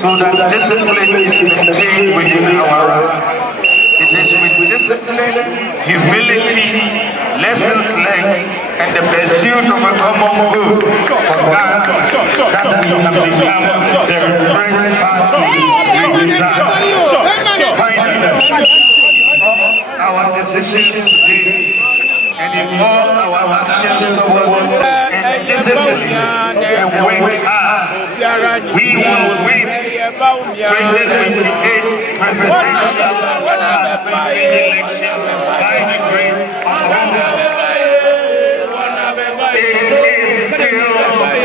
so that discipline is maintained within our ranks. It is with discipline, humility, lessons learned, and the pursuit of a common good for God that we have become the refreshed party we desire. Finally, our decisions today and in all our actions towards and discipline and work hard, we will win 2028 presidential elections by the grace of God. It is still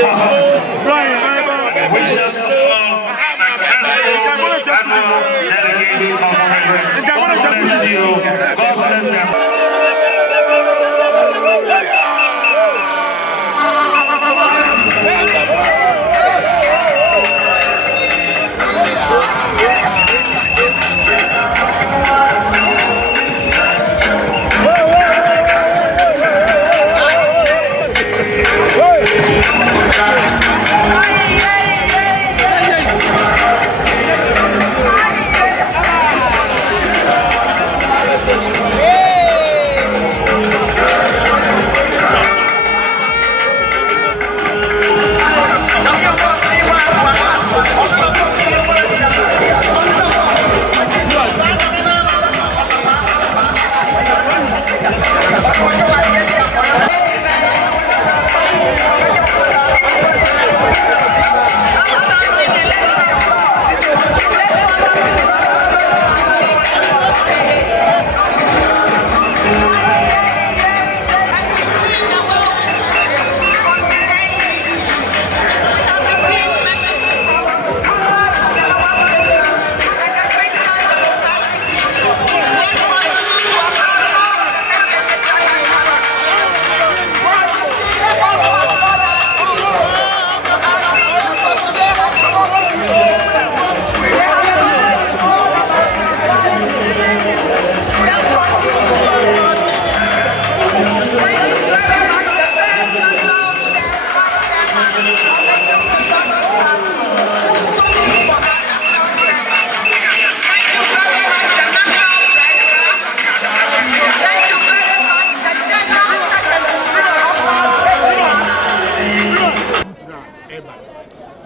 possible. We shall call successful annual delegates conference. God bless you. God bless them.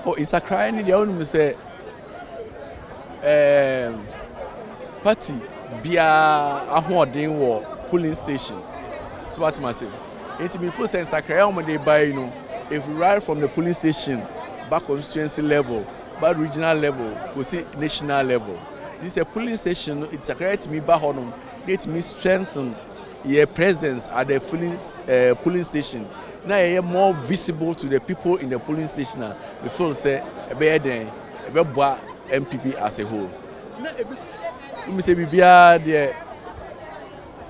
Oh, it's Accra and the only say party bia ahoɔden wɔ polling station. So what must say? It be full sense Accra when they buy, you know, if we ride from the polling station back constituency level, back regional level, we see national level. This is a polling station, it's Accra to me back on it me strengthen your presence at the polling station. Now you're more visible to the people in the polling station before say a better NPP as a whole. We say bibia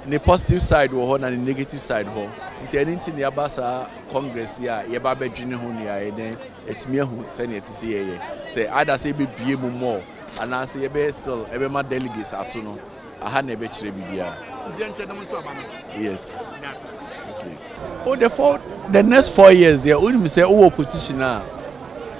the positive side and the negative side nti anything the abasa congress ya ye ba bedwene ho ne ya den etimi ahu se ne etisi ye say either say be bie mu more and I say be still e be ma delegates ato no aha na e be kire bibia. Yes. Okay. Oh, the next 4 years, they only say opposition now.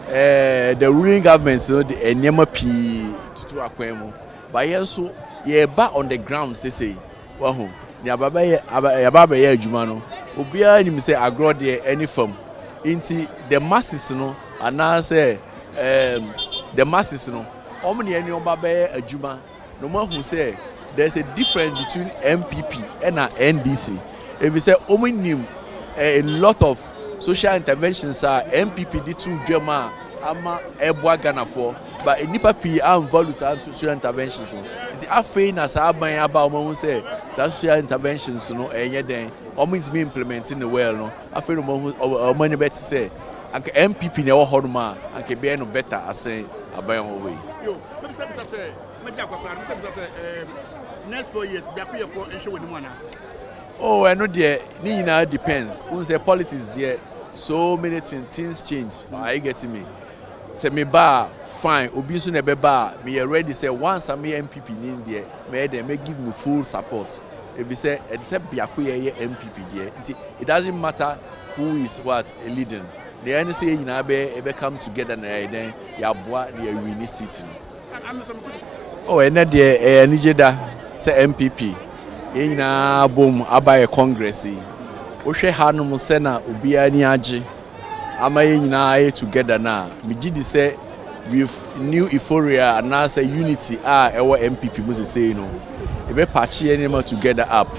The ruling government, so the NPP to Akwemo. But also, yeah, back on the ground, they say, well, Yababa ye Jumano. Ubia ni say agro there any firm. Into the masses, no, and now say the masses, no. How many any Obaba Juma? No one who say there's a difference between MPP and NDC. If we say ominium, a lot of social interventions are MPP di two drama ama ebwa Ghana for, but nipa pi am value social interventions. It's afei na sa aban aba omo say social interventions no enye den omo ntimi implementing the well no afei no omo ne bet say anka MPP na wo hodoma anka be no better asen aban ho we. Yo, let me say next 4 years Biakoye for ensure we no na. Oh, I know there. It depends. Who say politics there? So many things change. Are you getting me? Say me bar fine. Obisu nebe bar. Me ready. Say once I me MPP in there, me give me full support. if we say Biakoye NPP there, it doesn't matter who is what leading. The NSA in Abe come together and then Yabwa the winning seat. Oh, and then the Nijeda say MPP. Ina boom abaye Congress. Oshe Hanum Sena Ubia Niaji. Ama yina together now. Mijidi say with new euphoria and now say unity our MPP must say no. Ebe patchy anima together up.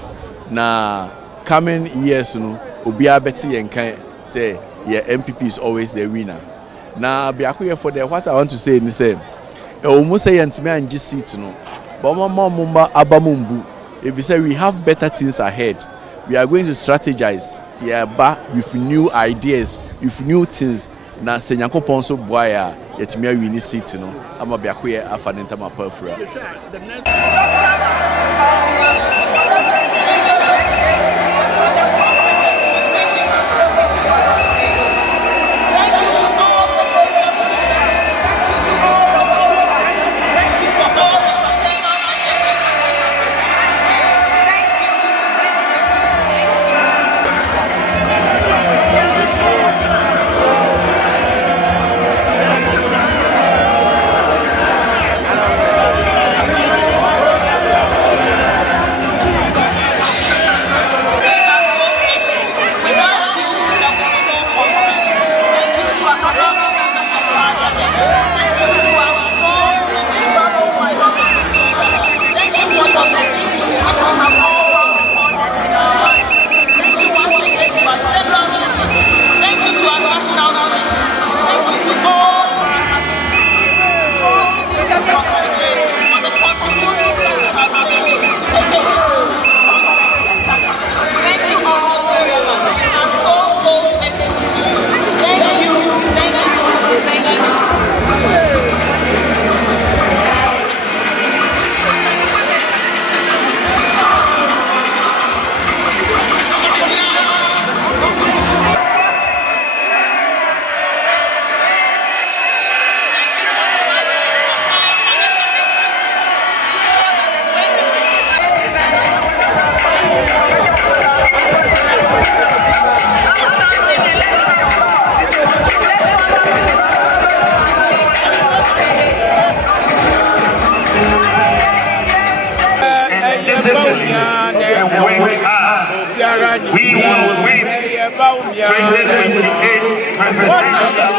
Na coming years no Ubia Betty and can say yeah MPP is always the winner. Na Biakoye for the what I want to say in the same. Almost say antime anji seat no. But mama abamumbu. If we say we have better things ahead, we are going to strategize. Yeah, but with new ideas, with new things. Na senyako ponso boya yetime wini seat no. Ama Biakoye afanenta ma perfura. We will win 2028 presidential